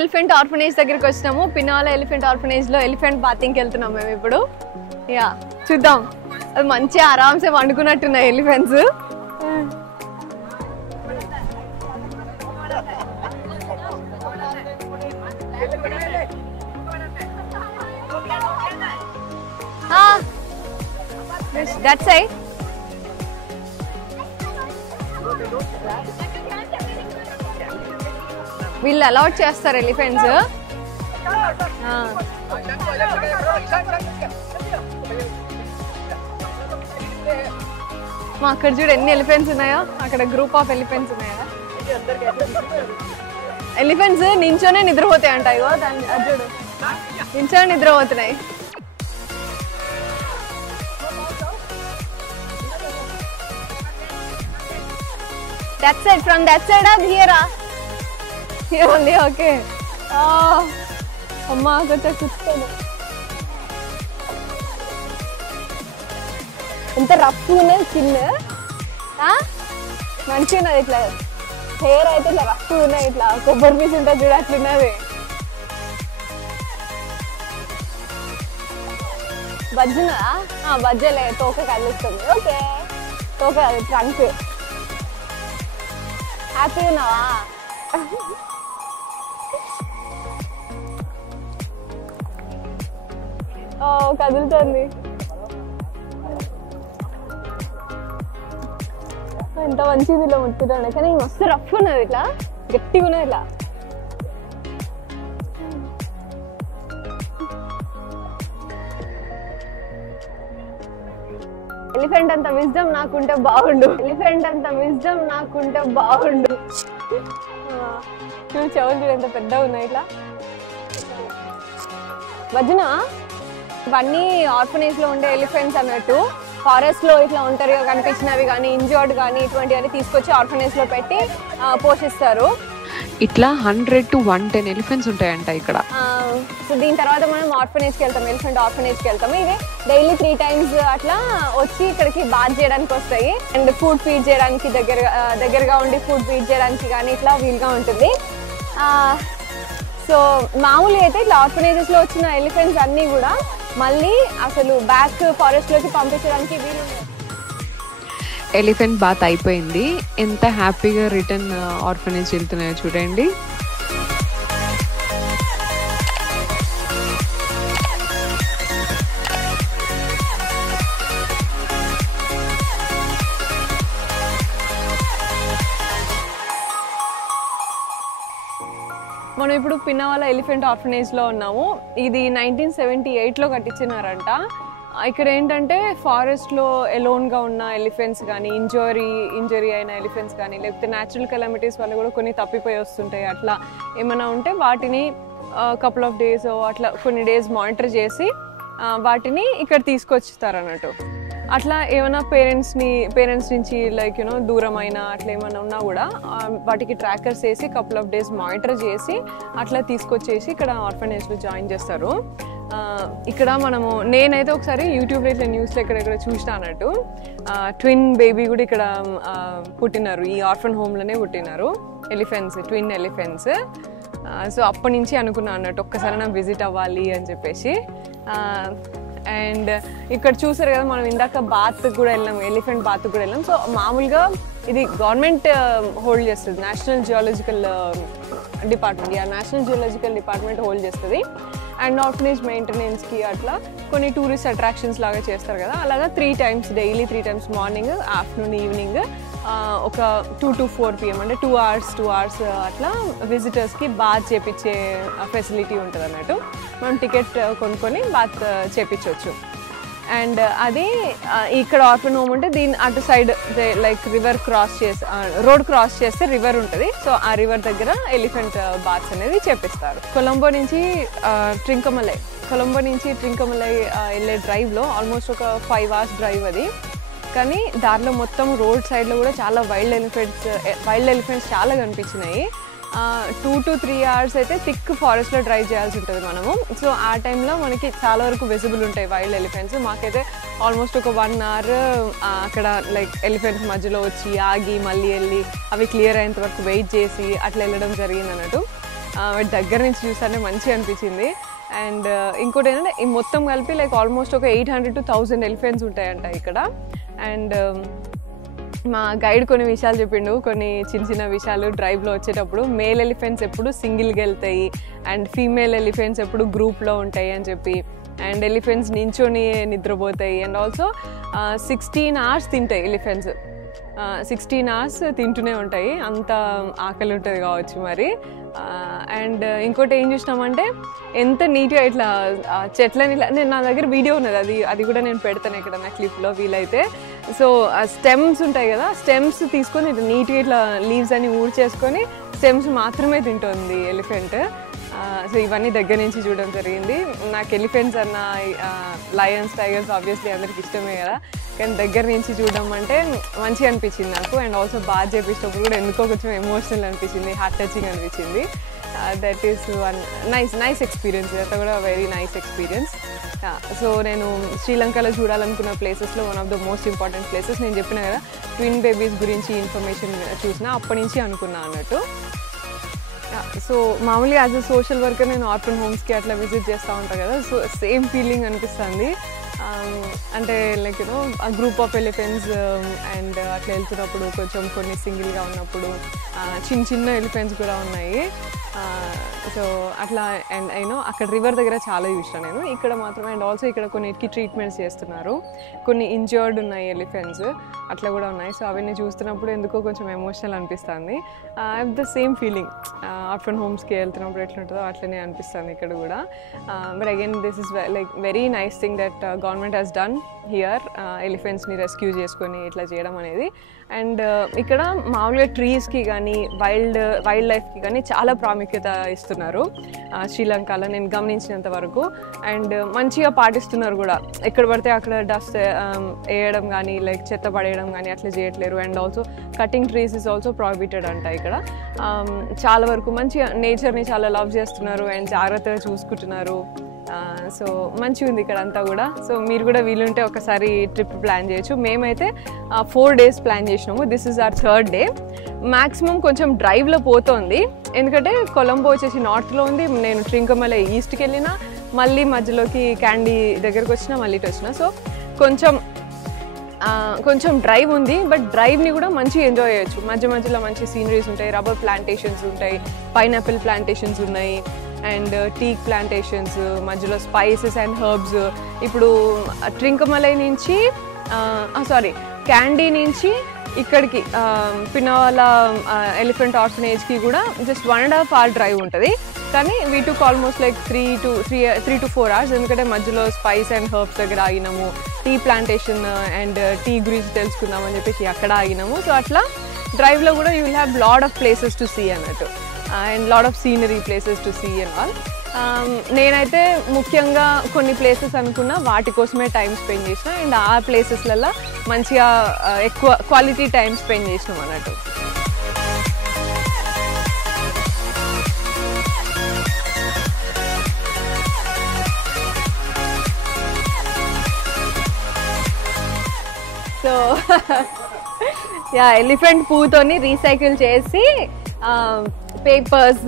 Elephant orphanage దగ్గరికి వచ్చినాము. పిన్నవాల elephant orphanage లో ఎలిఫెంట్ బాతింగ్కి వెళ్తున్నాం మేము ఇప్పుడు. యా చూద్దాం, అది మంచిగా ఆరాంసే వండుకున్నట్టున్నాయి ఎలిఫెంట్స్. That side. వీళ్ళు అలౌట్ చేస్తారు ఎలిఫెంట్స్. అక్కడ చూడు ఎన్ని ఎలిఫెంట్స్ ఉన్నాయో, అక్కడ గ్రూప్ ఆఫ్ ఎలిఫెంట్స్ ఉన్నాయా. ఎలిఫెంట్స్ నించోనే నిద్రపోతాయి అంట. ఇగో దాన్ని చూడు, నించోనే నిద్రపోతున్నాయి. That side, from that side or here? Here only, okay. Oh, amma కొంచెం కూర్చోదు. ఎంత రఫ్ ఉన్నది స్కిన్. మంచిగా ఉన్నది. ఇట్లా హెయిర్ అయితే ఇట్లా రఫ్ ఉన్నాయి, ఇట్లా కొబ్బరి పీస్ ఉంటుంది చూడ అట్లున్నది. బజ్జునా? బజ్జలే, తోక కలుస్తుంది. ఓకే, తోక ట్రంక్. హ్యాపీ ఉన్నావా? కదులుతుంది. ఎంత మంచిది ఇలా ముట్టుకుంటాను. కానీ మస్తు రఫ్ ఉన్నది, ఇట్లా గట్టిగా ఉన్నది. ఇట్లా ఎలిఫెంట్ అంత విజ్డమ్ నాకుంటే బాగుండు. ఎలిఫెంట్ అంత విజ్డమ్ నాకుంటే బాగుండు. చెవులు చూడు ఎంత పెద్దగా ఉన్నాయి. ఇట్లా వజ్జన ఇవన్నీ ఆర్ఫనేజ్ లో ఉండే ఎలిఫెంట్స్ అన్నట్టు. ఫారెస్ట్ లో ఇట్లా ఒంటరిగా కనిపించినవి కానీ, ఇంజర్డ్ కానీ, ఇటువంటివన్నీ తీసుకొచ్చి ఆర్ఫనేజ్ లో పెట్టి పోషిస్తారు. ఇట్లా 100 to 110 ఎలిఫెంట్స్ ఉంటాయంట ఇక్కడ. సో దీని తర్వాత మనం ఆర్ఫనేజ్కి వెళ్తాం, ఎలిఫెంట్ ఆర్ఫనేజ్కి వెళ్తాము. ఇది డైలీ 3 times అట్లా వచ్చి ఇక్కడికి బాత్ చేయడానికి వస్తాయి. అండ్ ఫుడ్ ఫీడ్ చేయడానికి దగ్గరగా ఉండి ఫుడ్ ఫీడ్ చేయడానికి కానీ ఇట్లా వీలుగా ఉంటుంది. సో మామూలుగా అయితే ఇట్లా ఆర్ఫనేజెస్లో వచ్చిన ఎలిఫెంట్స్ అన్నీ కూడా మళ్ళీ అసలు బ్యాక్ ఫారెస్ట్లోకి పంపించడానికి వీలు. ఎలిఫెంట్ బాత్ అయిపోయింది. ఎంత హ్యాపీగా రిటర్న్ ఆర్ఫనేజ్ వెళ్తున్నాయో చూడండి. మనం ఇప్పుడు పిన్నవాల ఎలిఫెంట్ ఆర్ఫనేజ్లో ఉన్నాము. ఇది 1978లో కట్టించినారంట. ఇక్కడ ఏంటంటే ఫారెస్ట్లో ఎలోన్గా ఉన్న ఎలిఫెంట్స్ కానీ, ఇంజరీ అయిన ఎలిఫెంట్స్ కానీ, లేకపోతే న్యాచురల్ కెలామిటీస్ వల్ల కూడా కొన్ని తప్పిపోయి వస్తుంటాయి. అట్లా ఏమైనా ఉంటే వాటిని కపుల్ ఆఫ్ డేస్ అట్లా కొన్ని డేస్ మానిటర్ చేసి వాటిని ఇక్కడ తీసుకొచ్చుతారు అన్నట్టు. అట్లా ఏమైనా పేరెంట్స్ నుంచి లైక్ దూరం అయినా అట్లా ఏమైనా ఉన్నా కూడా వాటికి ట్రాకర్స్ వేసి కపుల్ ఆఫ్ డేస్ మానిటర్ చేసి అట్లా తీసుకొచ్చేసి ఇక్కడ ఆర్ఫనేజ్లో జాయిన్ చేస్తారు. ఇక్కడ నేనైతే ఒకసారి యూట్యూబ్లో ఇట్లా న్యూస్లో ఎక్కడెక్కడ చూసినా అన్నట్టు. ట్విన్ బేబీ కూడా ఇక్కడ పుట్టినారు, ఈ ఆర్ఫన్ హోమ్లోనే పుట్టినారు ఎలిఫెంట్స్, ట్విన్ ఎలిఫెంట్స్. సో అప్పటి నుంచి అనుకున్నా అన్నట్టు ఒక్కసారి నా విజిట్ అవ్వాలి అని చెప్పేసి. అండ్ ఇక్కడ చూసారు కదా, మనం ఇందాక బాత్ కూడా వెళ్ళాం, ఎలిఫెంట్ బాత్ కూడా వెళ్ళాం. సో మామూలుగా ఇది గవర్నమెంట్ హోల్డ్ చేస్తుంది, నేషనల్ జియోలాజికల్ డిపార్ట్మెంట్ హోల్డ్ చేస్తుంది. అండ్ ఆర్ఫనేజ్ మెయింటెనెన్స్కి అట్లా కొన్ని టూరిస్ట్ అట్రాక్షన్స్ లాగా చేస్తారు కదా, అలాగా 3 times daily 3 times morning, afternoon, evening ఒక 2 to 4 PM అంటే 2 hours అట్లా విజిటర్స్కి బాత్ చేపించే ఫెసిలిటీ ఉంటుంది అన్నట్టు. మనం టికెట్ కొనుక్కొని బాత్ చేపించవచ్చు. అండ్ అది ఇక్కడ ఆర్ఫన్ హోమ్ ఉంటే దీని అటు సైడ్ లైక్ రోడ్ క్రాస్ చేస్తే రివర్ ఉంటుంది. సో ఆ రివర్ దగ్గర ఎలిఫెంట్ బాత్స్ అనేది చేపిస్తారు. కొలంబో నుంచి ట్రింకమలై వెళ్ళే డ్రైవ్లో ఆల్మోస్ట్ ఒక 5 hours డ్రైవ్ అది. కానీ దారిలో మొత్తం రోడ్ సైడ్లో కూడా చాలా వైల్డ్ ఎలిఫెంట్స్ చాలా కనిపించినాయి. 2 to 3 hours అయితే థిక్ ఫారెస్ట్లో డ్రైవ్ చేయాల్సి ఉంటుంది మనము. సో ఆ టైంలో మనకి చాలా వరకు విజిబుల్ ఉంటాయి వైల్డ్ ఎలిఫెంట్స్. మాకైతే ఆల్మోస్ట్ ఒక 1 hour అక్కడ లైక్ ఎలిఫెంట్స్ మధ్యలో వచ్చి ఆగి మళ్ళీ వెళ్ళి అవి క్లియర్ అయ్యేంత వరకు వెయిట్ చేసి అట్లా వెళ్ళడం జరిగింది అన్నట్టు. దగ్గర నుంచి చూసానే మంచిగా అనిపించింది. అండ్ ఇంకోటి ఏంటంటే ఈ మొత్తం కలిపి లైక్ ఆల్మోస్ట్ ఒక 800 to 1000 ఎలిఫెంట్స్ ఉంటాయంట ఇక్కడ. అండ్ మా గైడ్ కొన్ని విషయాలు చెప్పిండు, కొన్ని చిన్న చిన్న విషయాలు. డ్రైవ్లో వచ్చేటప్పుడు మేల్ ఎలిఫెంట్స్ ఎప్పుడు సింగిల్గా వెళ్తాయి అండ్ ఫీమేల్ ఎలిఫెంట్స్ ఎప్పుడు గ్రూప్లో ఉంటాయి అని చెప్పి, అండ్ ఎలిఫెంట్స్ నించొని నిద్రపోతాయి. అండ్ ఆల్సో 16 hours తింటాయి ఎలిఫెంట్స్. 16 hours తింటూనే ఉంటాయి, అంత ఆకలి ఉంటుంది కావచ్చు మరి. అండ్ ఇంకోటి ఏం చూసినామంటే ఎంత నీట్గా ఇట్లా చెట్లని ఇట్లా, నేను నా దగ్గర వీడియో ఉన్నది, అది కూడా నేను పెడతాను ఇక్కడ నా క్లిప్లో వీలైతే. సో ఆ స్టెమ్స్ ఉంటాయి కదా, స్టెమ్స్ తీసుకొని ఇట్లా నీట్గా ఇట్లా లీవ్స్ అన్ని ఊడ్చేసుకొని స్టెమ్స్ మాత్రమే తింటుంది ఎలిఫెంట్. సో ఇవన్నీ దగ్గర నుంచి చూడడం జరిగింది. నాకు ఎలిఫెంట్స్ అన్న లయన్స్, టైగర్స్ ఆబ్వియస్లీ అందరికి ఇష్టమే కదా, కానీ దగ్గర నుంచి చూడడం అంటే మంచిగా అనిపించింది నాకు. అండ్ ఆల్సో బాగా చేపించినప్పుడు కూడా ఎందుకో కొంచెం ఎమోషనల్ అనిపించింది, హార్ట్ టచింగ్ అనిపించింది. That is one nice experience. ఇదంతా కూడా వెరీ నైస్ ఎక్స్పీరియన్స్. సో నేను శ్రీలంకలో చూడాలనుకున్న ప్లేసెస్లో one of the most important places నేను చెప్పిన కదా, ట్విన్ బేబీస్ గురించి ఇన్ఫర్మేషన్ చూసిన అప్పటి నుంచి అనుకున్నా అన్నట్టు. సో మామూలుగా యాజ్ అ సోషల్ వర్కర్ నేను ఆర్ఫన్ హోమ్స్కి అట్లా విజిట్ చేస్తూ ఉంటాను కదా, సో సేమ్ ఫీలింగ్ అనిపిస్తుంది. అంటే లైక్ యూనో ఆ గ్రూప్ ఆఫ్ ఎలిఫెంట్స్ అండ్ అట్లా వెళ్తున్నప్పుడు కొంచెం కొన్ని సింగిల్గా ఉన్నప్పుడు చిన్న ఎలిఫెంట్స్ కూడా ఉన్నాయి. సో అట్లా అండ్ అయినో అక్కడ రివర్ దగ్గర చాలా చూసాను నేను, ఇక్కడ మాత్రమే. అండ్ ఆల్సో ఇక్కడ కొన్నిటికి ట్రీట్మెంట్స్ చేస్తున్నారు, కొన్ని ఇంజర్డ్ ఉన్నాయి ఎలిఫెంట్స్ అట్లా కూడా ఉన్నాయి. సో అవన్నీ చూస్తున్నప్పుడు ఎందుకో కొంచెం ఎమోషనల్ అనిపిస్తుంది. I have the same feeling orphan హోమ్స్కి వెళ్తున్నప్పుడు ఎట్లుంటుందో అట్లనే అనిపిస్తుంది ఇక్కడ కూడా. But again this is like very nice thing that government has done here, ఎలిఫెంట్స్ని రెస్క్యూ చేసుకొని ఇట్లా చేయడం అనేది. అండ్ ఇక్కడ మామూలుగా ట్రీస్కి కానీ వైల్డ్ లైఫ్కి కానీ చాలా ప్రాముఖ్యత ఇస్తున్నారు శ్రీలంకలో నేను గమనించినంత వరకు. అండ్ మంచిగా పాటిస్తున్నారు కూడా, ఎక్కడ పడితే అక్కడ డస్ట్ వేయడం కానీ లైక్ చెత్త పడేయడం కానీ అట్లా చేయట్లేరు. And also cutting trees is also prohibited అంట ఇక్కడ. చాలా వరకు మంచిగా నేచర్ని చాలా లవ్ చేస్తున్నారు అండ్ జాగ్రత్తగా చూసుకుంటున్నారు. సో మంచిగా ఉంది ఇక్కడ అంతా కూడా. సో మీరు కూడా వీలుంటే ఒకసారి ట్రిప్ ప్లాన్ చేయొచ్చు. మేమైతే 4 days ప్లాన్ చేసినాము. This is our 3rd day. Maximum కొంచెం డ్రైవ్లో పోతుంది, ఎందుకంటే కొలంబో వచ్చేసి నార్త్లో ఉంది, నేను ట్రింకమలై ఈస్ట్కి వెళ్ళిన, మళ్ళీ మధ్యలోకి క్యాండీ దగ్గరకు వచ్చిన, మళ్ళీ ఇటు వచ్చిన. సో కొంచెం డ్రైవ్ ఉంది, బట్ డ్రైవ్ని కూడా మంచిగా ఎంజాయ్ చేయొచ్చు. మధ్యలో మంచి సీనరీస్ ఉంటాయి, రబ్బర్ ప్లాంటేషన్స్ ఉంటాయి, పైనాపిల్ ప్లాంటేషన్స్ ఉన్నాయి, అండ్ టీ ప్లాంటేషన్స్, మధ్యలో స్పైసెస్ అండ్ హర్బ్స్. ఇప్పుడు ట్రింకమలై నుంచి క్యాండీ నుంచి ఇక్కడికి పిన్నవాలా ఎలిఫెంట్ ఆర్ఫనేజ్కి కూడా జస్ట్ 1.5 hour డ్రైవ్ ఉంటుంది. కానీ we took almost like 3 to 4 hours, ఎందుకంటే మధ్యలో స్పైస్ అండ్ హర్బ్స్ దగ్గర ఆగినాము, టీ ప్లాంటేషన్ అండ్ టీ గురించి తెలుసుకుందామని చెప్పేసి అక్కడ ఆగినాము. సో అట్లా డ్రైవ్లో కూడా you will have lot of places to see అన్నట్టు, and lot of scenery places to see and all. నేనైతే ముఖ్యంగా కొన్ని ప్లేసెస్ అనుకున్నా వాటి కోసమే టైం స్పెండ్ చేసిన, అండ్ ఆ ప్లేసెస్లలో మంచిగా ఎక్కువ క్వాలిటీ టైం స్పెండ్ చేసినాం అన్నట్టు. సో ఎలిఫెంట్ పూతోని రీసైకిల్ చేసి పేపర్స్,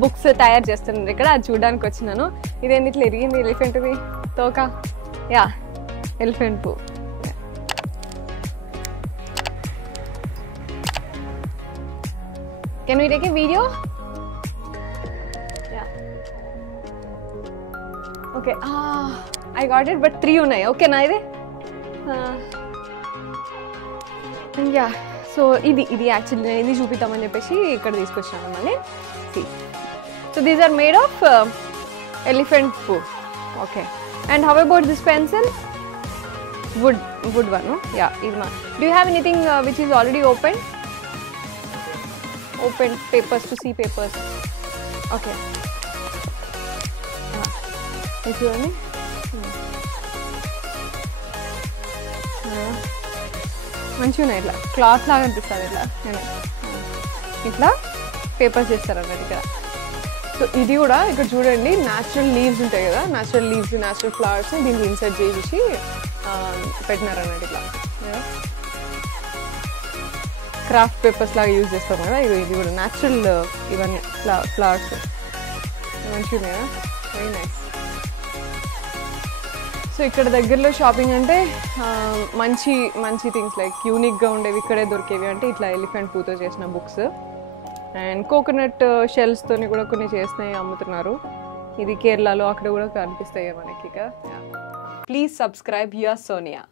బుక్స్ తయారు చేస్తున్నారు ఇక్కడ. అది చూడడానికి వచ్చినాను. ఇదేంటి ఇట్లా ఎరిగింది ఎలిఫెంట్ది తోక? ఎలిఫెంట్ పూ. Can we take a video? Okay, I got it, but 3 ఉన్నాయి. ఓకేనా ఇది? సో ఇది యాక్చువల్లీ నేను ఇది చూపిద్దామని చెప్పేసి ఇక్కడ తీసుకొచ్చాను మళ్ళీ. So these are made of elephant poo. Okay, and how about this pencil? Wood one. ఇది మా. Do you have anything which is already open papers to see papers? Okay, ఇది చూడండి. మంచిగా ఉన్నాయి, ఇట్లా క్లాత్ లాగా అనిపిస్తుంది. ఇట్లా పేపర్స్ చేస్తారు అన్నట్టు ఇక్కడ. సో ఇది కూడా ఇక్కడ చూడండి, న్యాచురల్ లీవ్స్ ఉంటాయి కదా, న్యాచురల్ లీవ్స్, న్యాచురల్ ఫ్లవర్స్ దీనికి ఇన్సర్ట్ చేసి పెట్టినారు అన్నట్టు. ఇట్లా క్రాఫ్ట్ పేపర్స్ లాగా యూజ్ చేస్తాం కదా, ఇది కూడా న్యాచురల్ ఇవన్నీ ఫ్లవర్స్ మంచిగా ఉన్నాయి కదా, వెరీ నైస్. సో ఇక్కడ దగ్గరలో షాపింగ్ అంటే మంచి మంచి థింగ్స్ లైక్ యూనిక్గా ఉండేవి ఇక్కడే దొరికేవి అంటే ఇట్లా ఎలిఫెంట్ పూతో చేసిన బుక్స్ అండ్ కోకోనట్ షెల్స్తోని కూడా కొన్ని చేసినవి అమ్ముతున్నారు. ఇది కేరళలో అక్కడ కూడా కనిపిస్తాయి మనకి. Please subscribe your Sonia.